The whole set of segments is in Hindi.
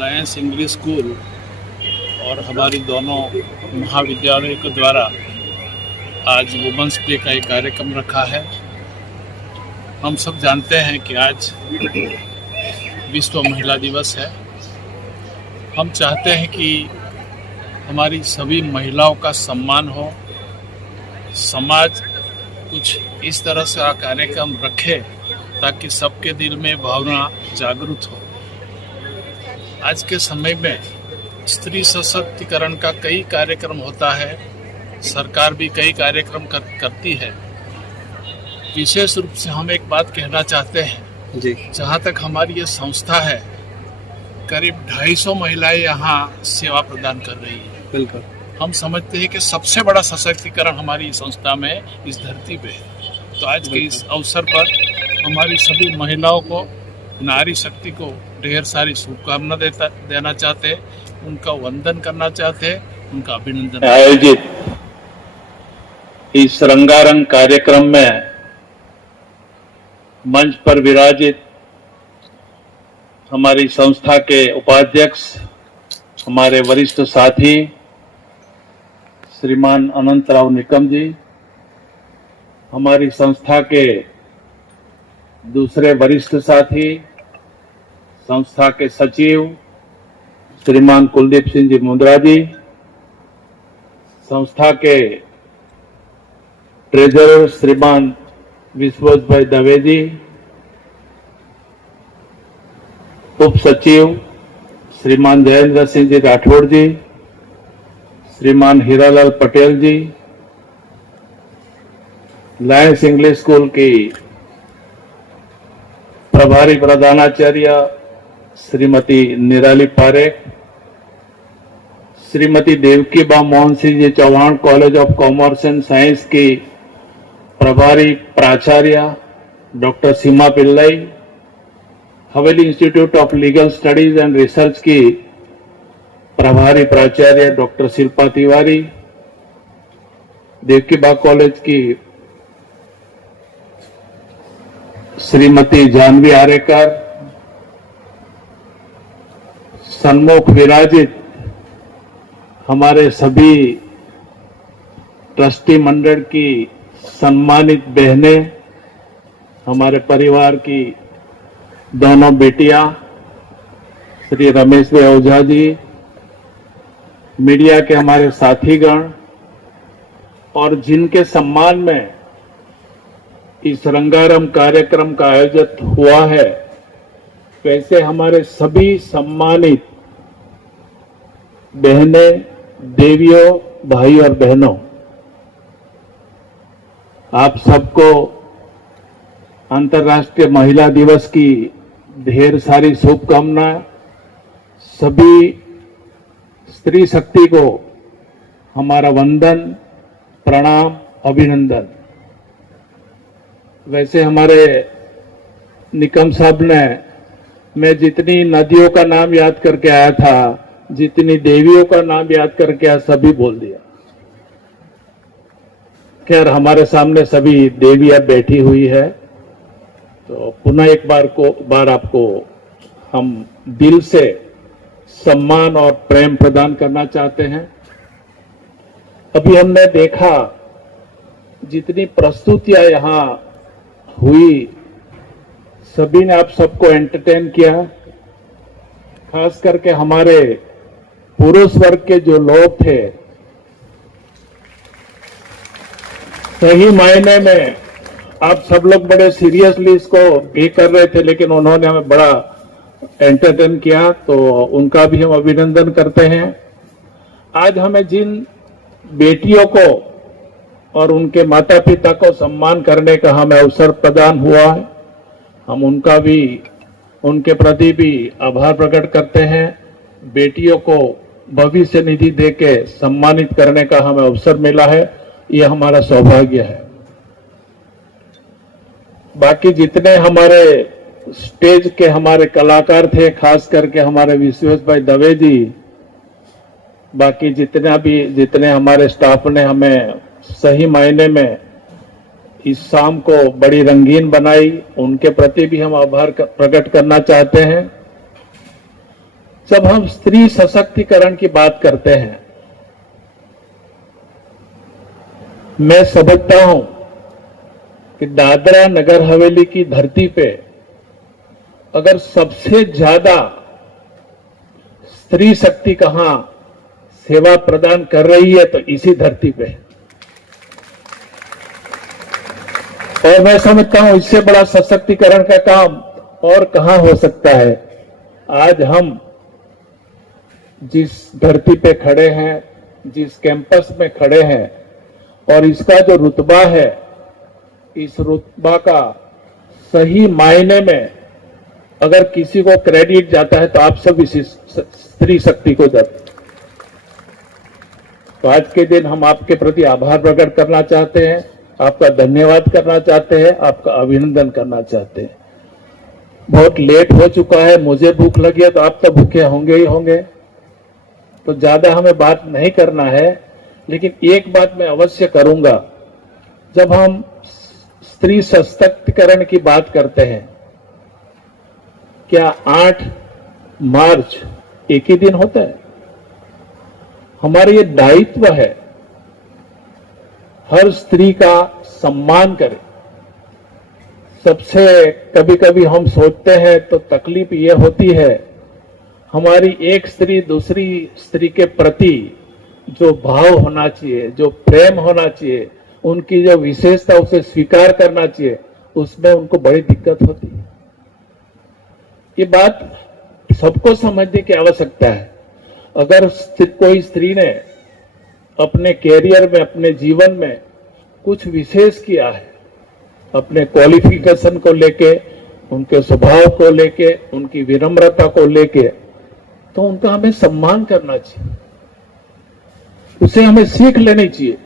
लायंस इंग्लिश स्कूल और हमारी दोनों महाविद्यालयों के द्वारा आज वुमेन्स डे का एक कार्यक्रम रखा है। हम सब जानते हैं कि आज विश्व महिला दिवस है। हम चाहते हैं कि हमारी सभी महिलाओं का सम्मान हो, समाज कुछ इस तरह से कार्यक्रम रखे ताकि सबके दिल में भावना जागृत हो। आज के समय में स्त्री सशक्तिकरण का कई कार्यक्रम होता है, सरकार भी कई कार्यक्रम करती है। विशेष रूप से हम एक बात कहना चाहते हैं जी, जहाँ तक हमारी ये संस्था है, करीब 250 महिलाएं यहाँ सेवा प्रदान कर रही है। बिल्कुल, हम समझते हैं कि सबसे बड़ा सशक्तिकरण हमारी संस्था में इस धरती पे है। तो आज के इस अवसर पर हमारी सभी महिलाओं को, नारी शक्ति को ढेर सारी शुभकामना देना चाहते हैं, उनका वंदन करना चाहते हैं, उनका अभिनंदन। आयोजित इस रंगारंग कार्यक्रम में मंच पर विराजित हमारी संस्था के उपाध्यक्ष, हमारे वरिष्ठ साथी श्रीमान अनंतराव निकम जी, हमारी संस्था के दूसरे वरिष्ठ साथी, संस्था के सचिव श्रीमान कुलदीप सिंह जी मुंद्रा जी, संस्था के ट्रेजरर श्रीमान विश्वोज भाई दवे जी, उप सचिव श्रीमान Jayendra Singh ji Rathore ji, Shriman Hiralal Patel ji, Lions English school की प्रभारी प्रधानाचार्य Shrimati Nirali Parekh, Shrimati Devkiba Mohan Singh ji Chauhan college of commerce and science की प्रभारी प्राचार्य doctor Seema Pillai, Haveli institute of legal studies and research की प्रभारी प्राचार्य डॉक्टर शिल्पा तिवारी, देवकीबा कॉलेज की श्रीमती जानवी आरेकर, सन्मुख विराजित हमारे सभी ट्रस्टी मंडल की सम्मानित बहनें, हमारे परिवार की दोनों बेटियां, श्री रमेश भाई ओझा जी, मीडिया के हमारे साथीगण, और जिनके सम्मान में इस रंगारंग कार्यक्रम का आयोजन हुआ है, वैसे हमारे सभी सम्मानित बहनें, देवियों, भाई और बहनों, आप सबको अंतर्राष्ट्रीय महिला दिवस की ढेर सारी शुभकामनाएं। सभी स्त्री शक्ति को हमारा वंदन, प्रणाम, अभिनंदन। वैसे हमारे निकम साहब ने, मैं जितनी नदियों का नाम याद करके आया था, जितनी देवियों का नाम याद करके आया, सभी बोल दिया। खैर, हमारे सामने सभी देवियां बैठी हुई है, तो पुनः एक बार आपको हम दिल से सम्मान और प्रेम प्रदान करना चाहते हैं। अभी हमने देखा जितनी प्रस्तुतियां यहाँ हुई, सभी ने आप सबको एंटरटेन किया। खास करके हमारे पुरुष वर्ग के जो लोग थे, सही मायने में आप सब लोग बड़े सीरियसली इसको भी कर रहे थे, लेकिन उन्होंने हमें बड़ा एंटरटेन किया, तो उनका भी हम अभिनंदन करते हैं। आज हमें जिन बेटियों को और उनके माता पिता को सम्मान करने का हमें अवसर प्रदान हुआ है, हम उनका भी, उनके प्रति भी आभार प्रकट करते हैं। बेटियों को भविष्य निधि देके सम्मानित करने का हमें अवसर मिला है, यह हमारा सौभाग्य है। बाकी जितने हमारे स्टेज के हमारे कलाकार थे, खास करके हमारे विश्वेश भाई दवे जी, बाकी जितने हमारे स्टाफ ने हमें सही मायने में इस शाम को बड़ी रंगीन बनाई, उनके प्रति भी हम आभार प्रकट करना चाहते हैं। जब हम स्त्री सशक्तिकरण की बात करते हैं, मैं समझता हूं कि दादरा नगर हवेली की धरती पे अगर सबसे ज्यादा स्त्री शक्ति कहां सेवा प्रदान कर रही है तो इसी धरती पे। और मैं समझता हूं इससे बड़ा सशक्तिकरण का काम और कहां हो सकता है। आज हम जिस धरती पे खड़े हैं, जिस कैंपस में खड़े हैं, और इसका जो रुतबा है, इस रुतबा का सही मायने में अगर किसी को क्रेडिट जाता है तो आप सब इसी स्त्री शक्ति को जाते। तो आज के दिन हम आपके प्रति आभार प्रकट करना चाहते हैं, आपका धन्यवाद करना चाहते हैं, आपका अभिनंदन करना चाहते हैं। बहुत लेट हो चुका है, मुझे भूख लगी है तो आप तो भूखे होंगे ही होंगे, तो ज्यादा हमें बात नहीं करना है। लेकिन एक बात मैं अवश्य करूंगा, जब हम स्त्री सशक्तिकरण की बात करते हैं, क्या 8 मार्च एक ही दिन होता है? हमारा ये दायित्व है हर स्त्री का सम्मान करें। सबसे कभी कभी हम सोचते हैं तो तकलीफ ये होती है, हमारी एक स्त्री दूसरी स्त्री के प्रति जो भाव होना चाहिए, जो प्रेम होना चाहिए, उनकी जो विशेषता उसे स्वीकार करना चाहिए, उसमें उनको बड़ी दिक्कत होती है। ये बात सबको समझने की आवश्यकता है। अगर कोई स्त्री ने अपने कैरियर में, अपने जीवन में कुछ विशेष किया है, अपने क्वालिफिकेशन को लेके, उनके स्वभाव को लेके, उनकी विनम्रता को लेके, तो उनका हमें सम्मान करना चाहिए, उसे हमें सीख लेनी चाहिए।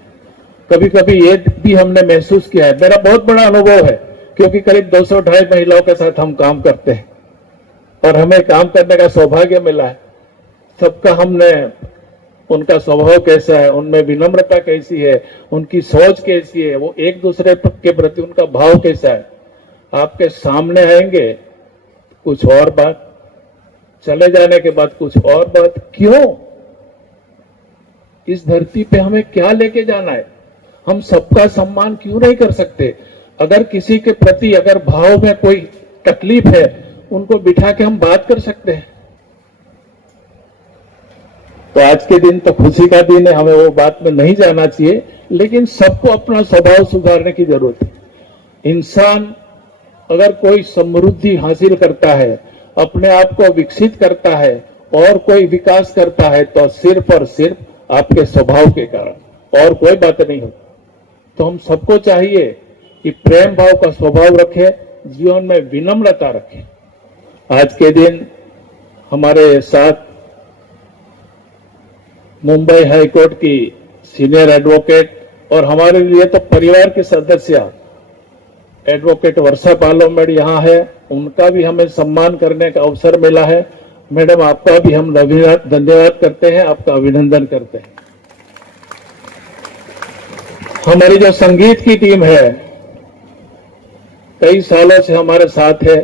कभी कभी ये भी हमने महसूस किया है, मेरा बहुत बड़ा अनुभव है, क्योंकि करीब 200-250 महिलाओं के साथ हम काम करते हैं और हमें काम करने का सौभाग्य मिला है। सबका हमने, उनका स्वभाव कैसा है, उनमें विनम्रता कैसी है, उनकी सोच कैसी है, वो एक दूसरे के प्रति उनका भाव कैसा है, आपके सामने आएंगे कुछ और बात, चले जाने के बाद कुछ और बात। क्यों? इस धरती पे हमें क्या लेके जाना है? हम सबका सम्मान क्यों नहीं कर सकते? अगर किसी के प्रति अगर भाव में कोई तकलीफ है, उनको बिठा के हम बात कर सकते हैं। तो आज के दिन तो खुशी का दिन है, हमें वो बात में नहीं जाना चाहिए, लेकिन सबको अपना स्वभाव सुधारने की जरूरत है। इंसान अगर कोई समृद्धि हासिल करता है, अपने आप को विकसित करता है और कोई विकास करता है, तो सिर्फ और सिर्फ आपके स्वभाव के कारण, और कोई बात नहीं होती। तो हम सबको चाहिए कि प्रेम भाव का स्वभाव रखें, जीवन में विनम्रता रखें। आज के दिन हमारे साथ मुंबई हाई कोर्ट की सीनियर एडवोकेट और हमारे लिए तो परिवार के सदस्य एडवोकेट वर्षा पालोमेड यहाँ है, उनका भी हमें सम्मान करने का अवसर मिला है। मैडम, आपका भी हम धन्यवाद करते हैं, आपका अभिनंदन करते हैं। हमारी जो संगीत की टीम है, कई सालों से हमारे साथ है,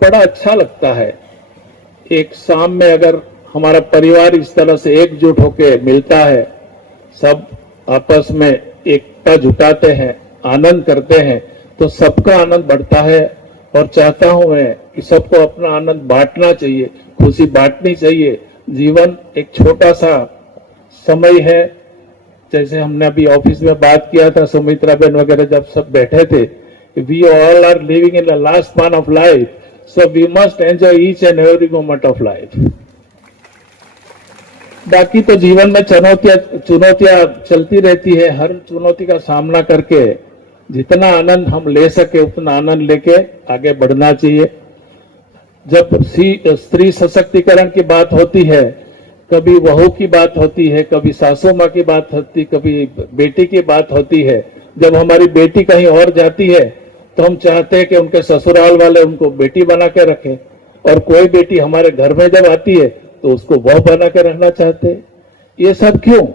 बड़ा अच्छा लगता है। एक शाम में अगर हमारा परिवार इस तरह से एकजुट होकर मिलता है, सब आपस में एकता जुटाते हैं, आनंद करते हैं, तो सबका आनंद बढ़ता है। और चाहता हूं मैं कि सबको अपना आनंद बांटना चाहिए, खुशी बांटनी चाहिए। जीवन एक छोटा सा समय है, जैसे हमने अभी ऑफिस में बात किया था, सुमित्रा बहन वगैरह जब सब बैठे थे, we all are living in the last part of life, so we must enjoy each and every moment of life. बाकी तो जीवन में चुनौतियां चलती रहती है, हर चुनौती का सामना करके जितना आनंद हम ले सके उतना आनंद लेके आगे बढ़ना चाहिए। जब स्त्री सशक्तिकरण की बात होती है, कभी बहू की बात होती है, कभी सासू माँ की बात होती, कभी बेटी की बात होती है। जब हमारी बेटी कहीं और जाती है तो हम चाहते हैं कि उनके ससुराल वाले उनको बेटी बना के रखें, और कोई बेटी हमारे घर में जब आती है तो उसको बहू बना के रहना चाहते हैं। ये सब क्यों?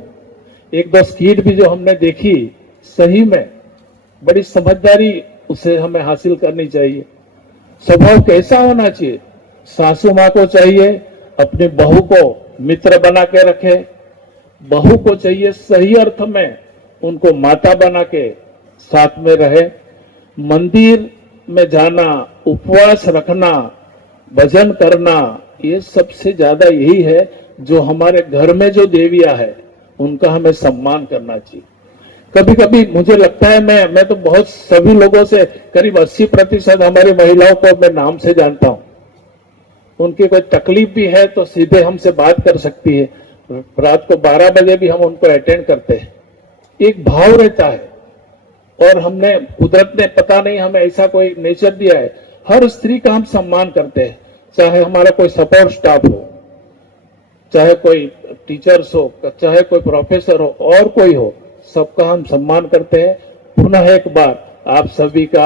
एक दो स्किट भी जो हमने देखी, सही में बड़ी समझदारी उसे हमें हासिल करनी चाहिए। स्वभाव कैसा होना चाहिए? सासू माँ को चाहिए अपनी बहू को मित्र बना के रखे, बहू को चाहिए सही अर्थ में उनको माता बना के साथ में रहे। मंदिर में जाना, उपवास रखना, भजन करना, ये सबसे ज्यादा यही है जो हमारे घर में जो देवियां है उनका हमें सम्मान करना चाहिए। कभी कभी मुझे लगता है मैं तो बहुत सभी लोगों से करीब 80% हमारी महिलाओं को मैं नाम से जानता हूं। उनकी कोई तकलीफ भी है तो सीधे हमसे बात कर सकती है। रात को 12 बजे भी हम उनको अटेंड करते हैं। एक भाव रहता है और हमने कुदरत ने पता नहीं हमें ऐसा कोई नेचर दिया है, हर स्त्री का हम सम्मान करते हैं, चाहे हमारा कोई सपोर्ट स्टाफ हो, चाहे कोई टीचर्स हो, चाहे कोई प्रोफेसर हो और कोई हो, सबका हम सम्मान करते हैं। पुनः एक बार आप सभी का